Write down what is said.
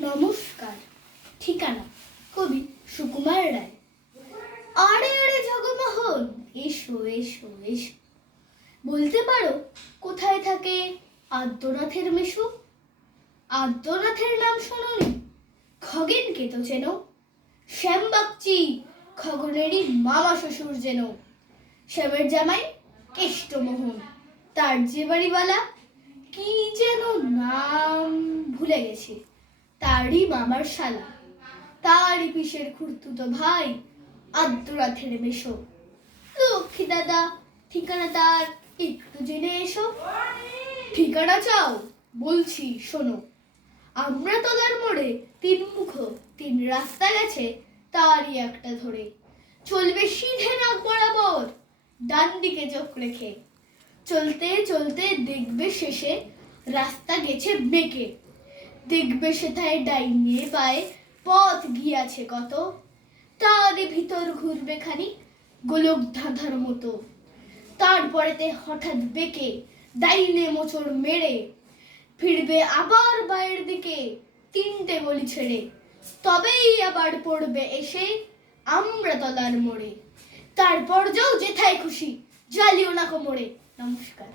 নমস্কার। ঠিকানা, কবি সুকুমার রায়। আরে আরে জগমোহন এসো এসো এসো। বলতে পারো, কোথায় থাকে আদ্যনাথের মেশো? আদ্যনাথের নাম শোনি খগেনকে তো চেনো। শ্যাম বাগচি খগনেরই মামা শ্বশুর যেন। শ্যামের জামাই কেষ্টমোহন। তার যে বাড়িওয়ালা, কি যেন নাম ভুলে গেছি। তারই মামার শালা। তারই পিসের খুঁড়তুতো ভাই আদ্যনাথের মেশো। লক্ষ্মী দাদা, ঠিকানা তার, একটু জেনে এসো। ঠিকানা চাও? বলছি, শোনো। আমরা তলার মোড়ে তিন মুখ, তিন রাস্তা গেছে, তারই একটা ধরে। চলবে সিধে নাক বরাবর, ডান দিকে চোখ রেখে। চলতে চলতে দেখবে শেষে, রাস্তা গেছে বেঁকে। দেখবে সেথায় ডাইনে পায়ে পথ গিয়াছে কত। তারই ভিতর ঘুরবে খানি গোলক ধাঁধার মতো। তারপরেতে হঠাৎ বেঁকে ডাইনে মোচড় মেরে ফিরবে আবার বাইরের দিকে তিনটে গলি ছেড়ে। তবেই আবার পড়বে এসে আমরা তলার মোড়ে। তারপর যাও যেথায় খুশি, জ্বালিও না কোমরে। নমস্কার।